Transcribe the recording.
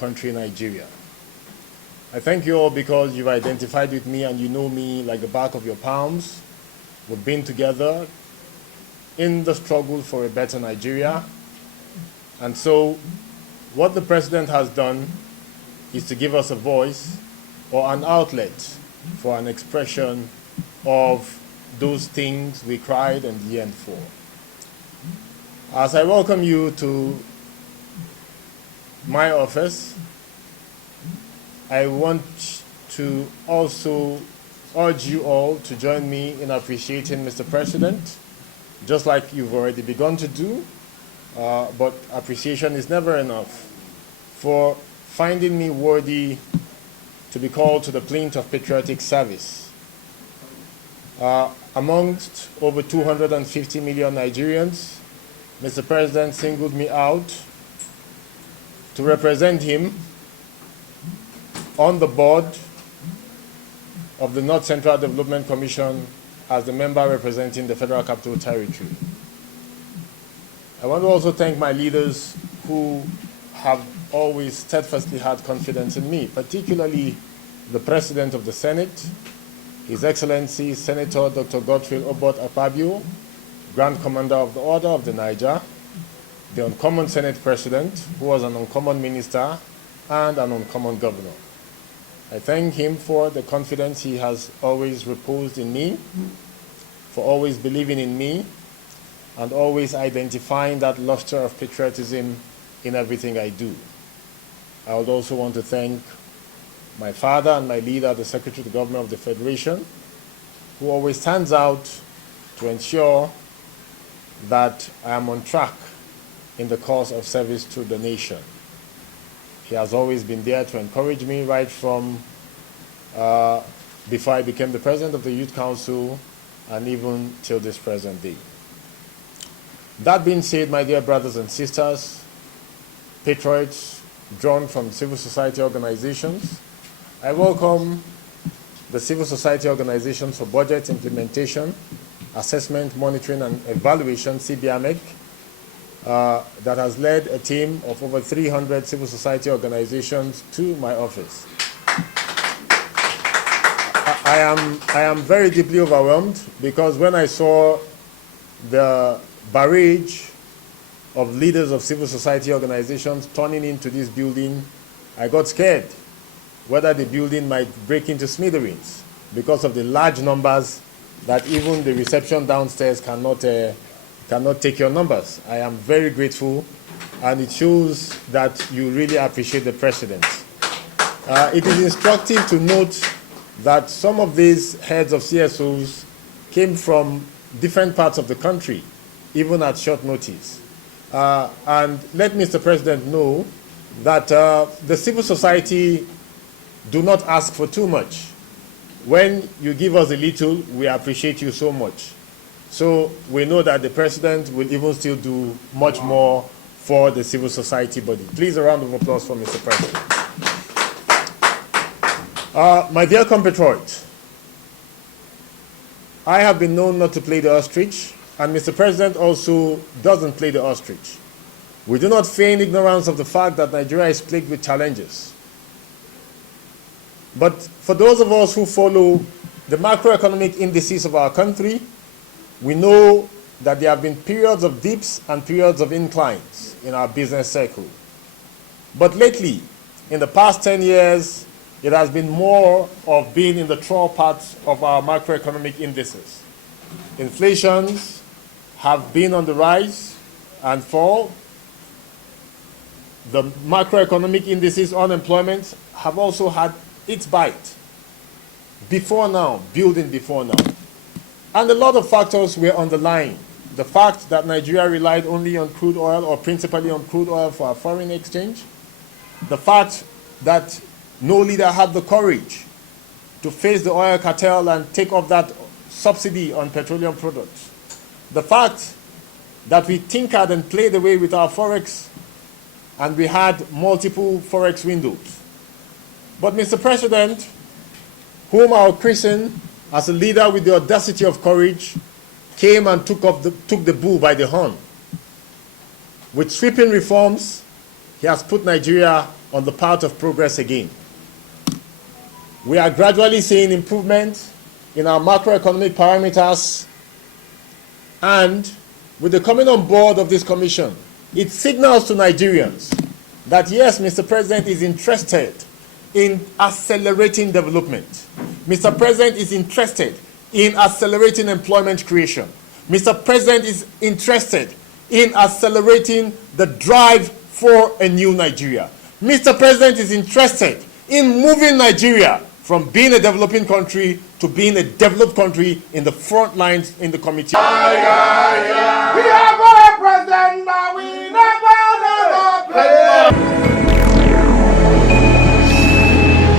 country, Nigeria. I thank you all because you've identified with me and you know me like the back of your palms. We've been together in the struggle for a better Nigeria. And so what the President has done is to give us a voice or an outlet for an expression of those things we cried and yearned for. As I welcome you to my office, I want to also urge you all to join me in appreciating Mr. President, just like you've already begun to do, but appreciation is never enough, for finding me worthy to be called to the plinth of patriotic service. Amongst over 250 million Nigerians, Mr. President singled me out to represent him on the board of the North Central Development Commission as the member representing the Federal Capital Territory. I want to also thank my leaders who have always steadfastly had confidence in me, particularly the President of the Senate, His Excellency Senator Dr. Godfrey Obot Akpabio, Grand Commander of the Order of the Niger, the Uncommon Senate President, who was an uncommon minister and an uncommon governor. I thank him for the confidence he has always reposed in me, for always believing in me, and always identifying that luster of patriotism in everything I do. I would also want to thank my father and my leader, the Secretary of the Government of the Federation, who always stands out to ensure that I am on track in the cause of service to the nation. He has always been there to encourage me right from before I became the President of the Youth Council and even till this present day. That being said, my dear brothers and sisters, patriots drawn from civil society organizations, I welcome the civil society organizations for budget implementation, assessment, monitoring, and evaluation, CBAMEC, that has led a team of over 300 civil society organizations to my office. I am very deeply overwhelmed because when I saw the barrage of leaders of civil society organizations turning into this building, I got scared whether the building might break into smithereens because of the large numbers that even the reception downstairs cannot take your numbers. I am very grateful, and it shows that you really appreciate the President. It is instructive to note that some of these heads of CSOs came from different parts of the country, even at short notice. And let Mr. President know that the civil society do not ask for too much. When you give us a little, we appreciate you so much. So we know that the President will even still do much more for the civil society body. Please, a round of applause for Mr. President. My dear compatriots, I have been known not to play the ostrich, and Mr. President also doesn't play the ostrich. We do not feign ignorance of the fact that Nigeria is plagued with challenges. But for those of us who follow the macroeconomic indices of our country, we know that there have been periods of dips and periods of inclines in our business cycle. But lately, in the past 10 years, it has been more of being in the trough parts of our macroeconomic indices. Inflations have been on the rise and fall. The macroeconomic indices, unemployment, have also had its bite before now, building before now. And a lot of factors were underlying. The fact that Nigeria relied only on crude oil, or principally on crude oil, for our foreign exchange. The fact that no leader had the courage to face the oil cartel and take off that subsidy on petroleum products. The fact that we tinkered and played away with our forex, and we had multiple forex windows. But Mr. President, whom I will christen as a leader with the audacity of courage, came and took the bull by the horn. With sweeping reforms, he has put Nigeria on the path of progress again. We are gradually seeing improvement in our macroeconomic parameters, and with the coming on board of this commission, it signals to Nigerians that yes, Mr. President is interested in accelerating development. Mr. President is interested in accelerating employment creation. Mr. President is interested in accelerating the drive for a new Nigeria. Mr. President is interested in moving Nigeria from being a developing country to being a developed country in the front lines in the committee. We have a president, but we never play.